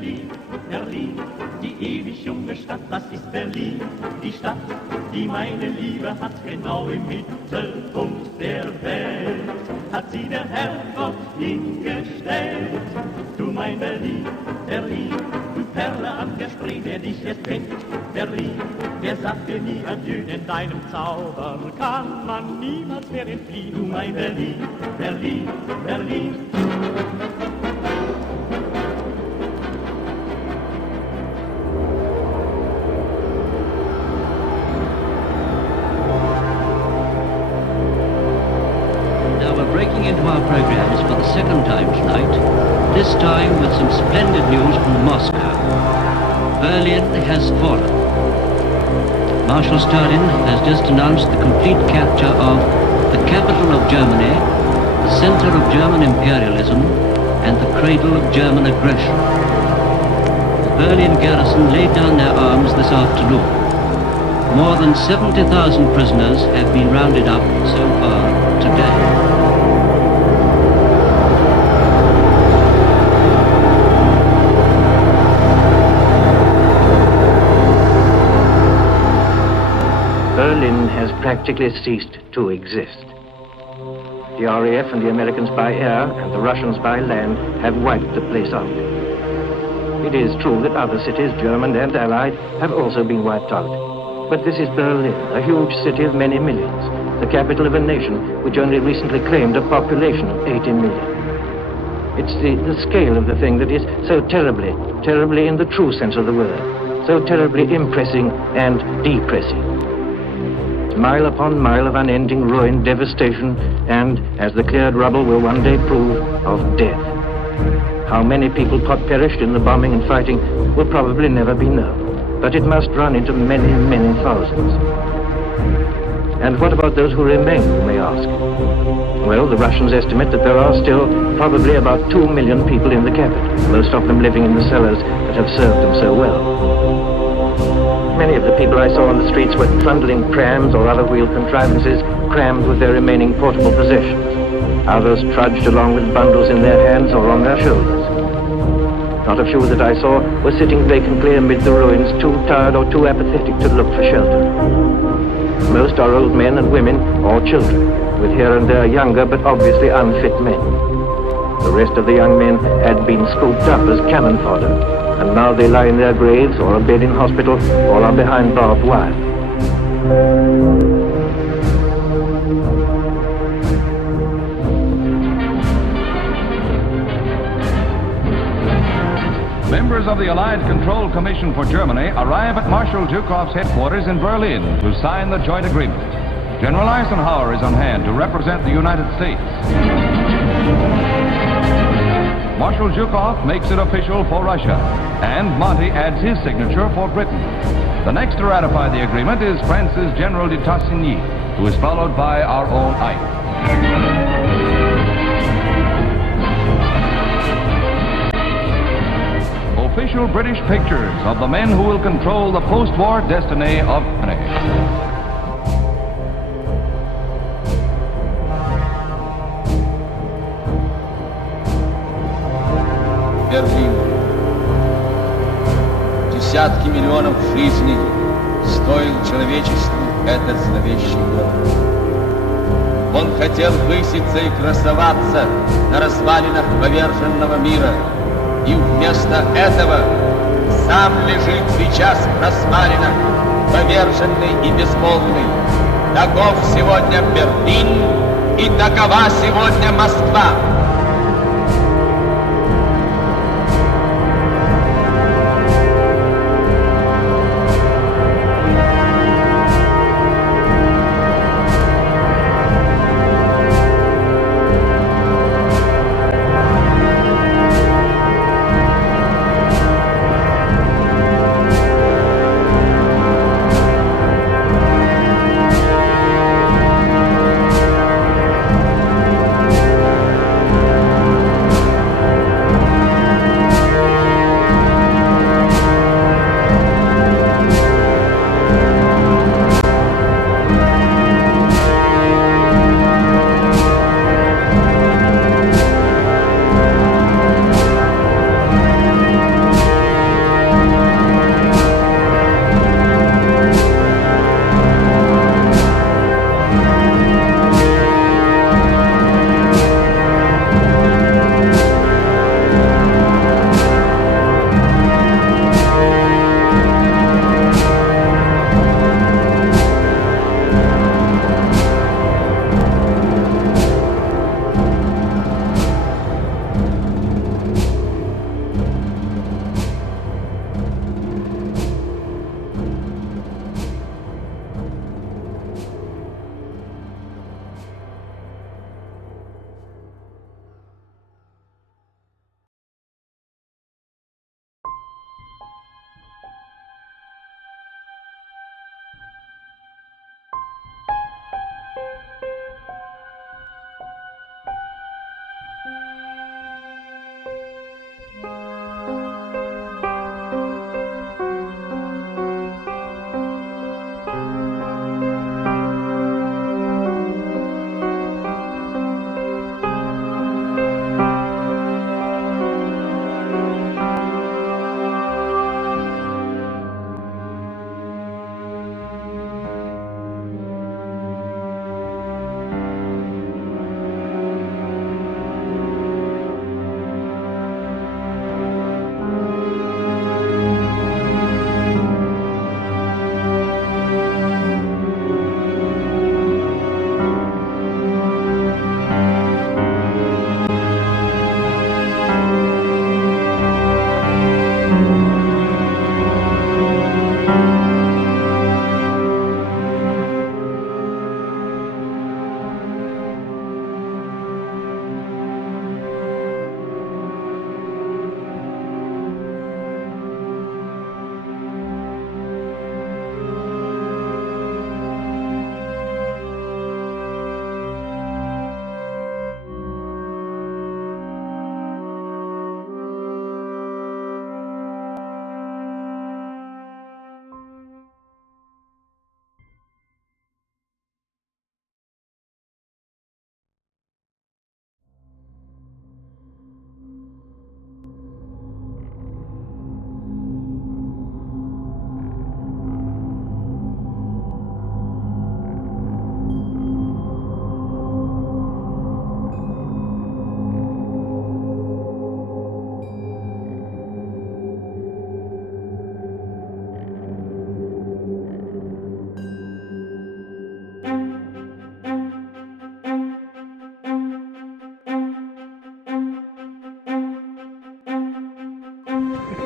Berlin, Berlin, die ewig junge Stadt, das ist Berlin, die Stadt, die meine Liebe hat, genau im Mittelpunkt der Welt, hat sie der Herrgott hingestellt. Du mein Berlin, Berlin, du Perle an der Spree, wer dich jetzt kennt, Berlin, wer sagt dir nie Adieu, denn deinem Zauber kann man niemals mehr entfliehen. Du mein Berlin, Berlin, Berlin. Into our programs for the second time tonight, this time with some splendid news from Moscow. Berlin has fallen. Marshal Stalin has just announced the complete capture of the capital of Germany, the center of German imperialism, and the cradle of German aggression. The Berlin garrison laid down their arms this afternoon. More than 70,000 prisoners have been rounded up so far today. Berlin has practically ceased to exist. The RAF and the Americans by air and the Russians by land have wiped the place out. It is true that other cities, German and Allied, have also been wiped out. But this is Berlin, a huge city of many millions, the capital of a nation which only recently claimed a population of 80 million. It's the scale of the thing that is so terribly in the true sense of the word, so terribly impressing and depressing. Mile upon mile of unending ruin, devastation, and, as the cleared rubble will one day prove, of death. How many people perished in the bombing and fighting will probably never be known, but it must run into many, many thousands. And what about those who remain, you may ask? Well, the Russians estimate that there are still probably about 2 million people in the capital, most of them living in the cellars that have served them so well. Many of the people I saw on the streets were trundling prams or other wheeled contrivances crammed with their remaining portable possessions. Others trudged along with bundles in their hands or on their shoulders. Not a few that I saw were sitting vacantly amid the ruins, too tired or too apathetic to look for shelter. Most are old men and women or children, with here and there younger but obviously unfit men. The rest of the young men had been scooped up as cannon fodder, and now they lie in their graves or are bed in hospital or are behind barbed wire. Members of the Allied Control Commission for Germany arrive at Marshal Zhukov's headquarters in Berlin to sign the joint agreement. General Eisenhower is on hand to represent the United States. Marshal Zhukov makes it official for Russia, and Monty adds his signature for Britain. The next to ratify the agreement is France's General de Tassigny, who is followed by our own Ike. Official British pictures of the men who will control the post-war destiny of Germany. Берлин. Десятки миллионов жизней стоил человечеству этот зловещий город. Он хотел выситься и красоваться на развалинах поверженного мира, и вместо этого сам лежит сейчас в развалинах, поверженный и безмолвный. Таков сегодня Берлин, и такова сегодня Москва.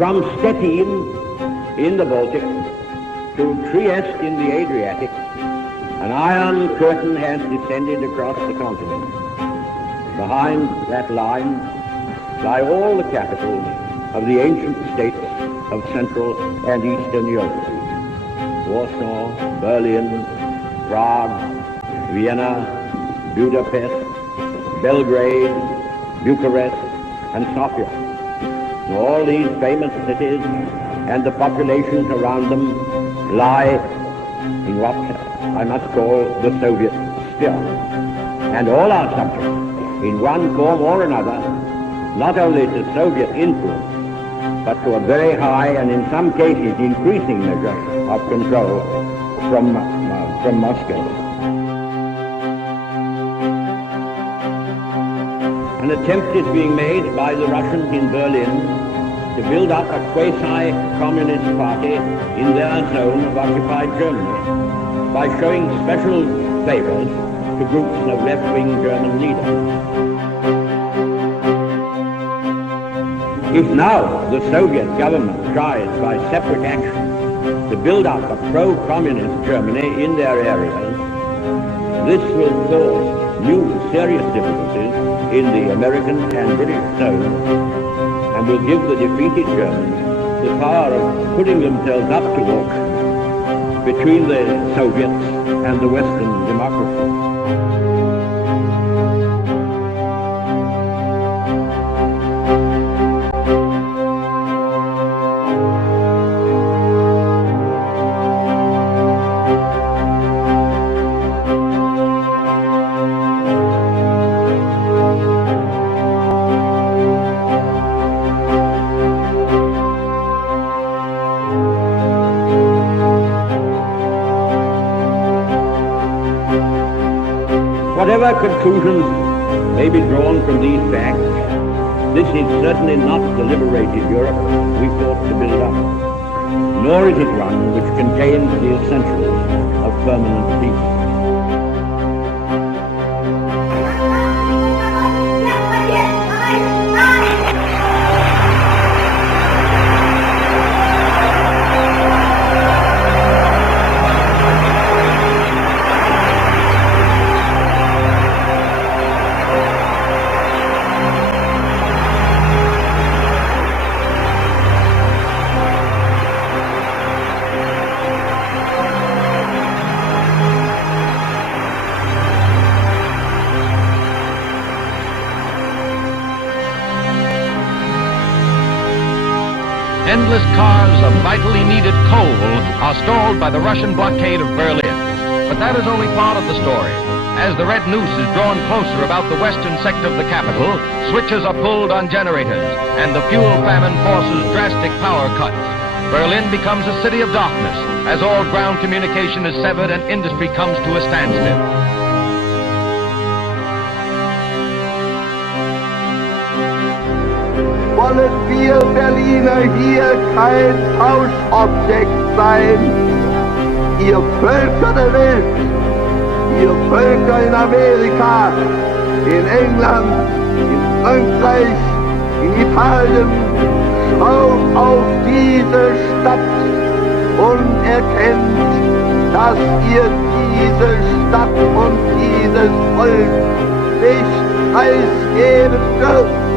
from Stettin in the Baltic to Trieste in the Adriatic, an iron curtain has descended across the continent. Behind that line lie all the capitals of the ancient states of Central and Eastern Europe. Warsaw, Berlin, Prague, Vienna, Budapest, Belgrade, Bucharest, and Sofia. All these famous cities and the populations around them lie in what I must call the Soviet sphere. And all are subject, in one form or another, not only to Soviet influence, but to a very high and in some cases increasing measure of control from Moscow. An attempt is being made by the Russians in Berlin to build up a quasi-communist party in their zone of occupied Germany by showing special favors to groups of left-wing German leaders. If now the Soviet government tries by separate action to build up a pro-communist Germany in their areas, this will cause new serious difficulties in the American and British zone and will give the defeated Germans the power of putting themselves up to work between the Soviets and the Western democracies. Whatever conclusions may be drawn from these facts, this is certainly not the liberated Europe we thought to build up, nor is it one which contains the essentials of permanent peace. Endless cars of vitally needed coal are stalled by the Russian blockade of Berlin. But that is only part of the story. As the red noose is drawn closer about the western sector of the capital, switches are pulled on generators, and the fuel famine forces drastic power cuts. Berlin becomes a city of darkness, as all ground communication is severed and industry comes to a standstill. Wollen wir Berliner hier kein Tauschobjekt sein? Ihr Völker der Welt, ihr Völker in Amerika, in England, in Frankreich, in Italien, schaut auf diese Stadt und erkennt, dass ihr diese Stadt und dieses Volk nicht preisgeben dürft.